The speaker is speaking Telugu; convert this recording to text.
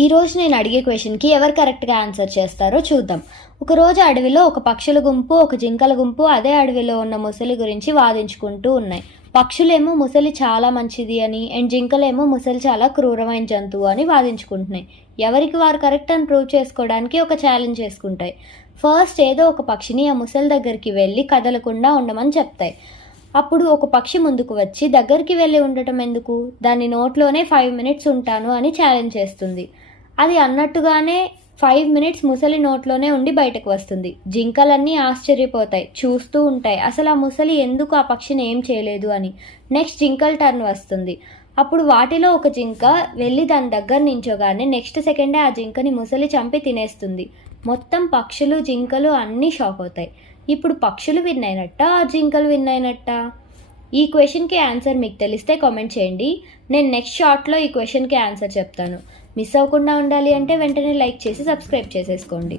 ఈరోజు నేను అడిగే క్వశ్చన్కి ఎవరు కరెక్ట్గా ఆన్సర్ చేస్తారో చూద్దాం. ఒకరోజు అడవిలో ఒక పక్షుల గుంపు, ఒక జింకల గుంపు అదే అడవిలో ఉన్న ముసలి గురించి వాదించుకుంటూ ఉన్నాయి. పక్షులేమో ముసలి చాలా మంచిది అని, అండ్ జింకలేమో ముసలి చాలా క్రూరమైన జంతువు అని వాదించుకుంటున్నాయి. ఎవరికి వారు కరెక్ట్ అని ప్రూవ్ చేసుకోవడానికి ఒక ఛాలెంజ్ చేసుకుంటాయి. ఫస్ట్ ఏదో ఒక పక్షిని ఆ ముసలి దగ్గరికి వెళ్ళి కదలకుండా ఉండమని చెప్తాయి. అప్పుడు ఒక పక్షి ముందుకు వచ్చి దగ్గరికి వెళ్ళి ఉండటం ఎందుకు, దాని నోట్లోనే 5 minutes ఉంటాను అని ఛాలెంజ్ చేస్తుంది. అది అన్నట్టుగానే 5 minutes ముసలి నోట్లోనే ఉండి బయటకు వస్తుంది. జింకలన్నీ ఆశ్చర్యపోతాయి, చూస్తూ ఉంటాయి అసలు ఆ ముసలి ఎందుకు ఆ పక్షిని ఏం చేయలేదు అని. నెక్స్ట్ జింకల టర్న్ వస్తుంది. అప్పుడు వాటిలో ఒక జింక వెళ్ళి దాని దగ్గర నించోగానే నెక్స్ట్ సెకండే ఆ జింకని ముసలి చంపి తినేస్తుంది. మొత్తం పక్షులు జింకలు అన్నీ షాక్ అవుతాయి. ఇప్పుడు పక్షులు విన్ అయినట్టా, జింకలు విన్ అయినట్టా? ఈ క్వశ్చన్కి ఆన్సర్ మీకు తెలిస్తే కామెంట్ చేయండి. నేను నెక్స్ట్ షార్ట్లో ఈ క్వశ్చన్కి ఆన్సర్ చెప్తాను. మిస్ అవ్వకుండా ఉండాలి అంటే వెంటనే లైక్ చేసి సబ్స్క్రైబ్ చేసేసుకోండి.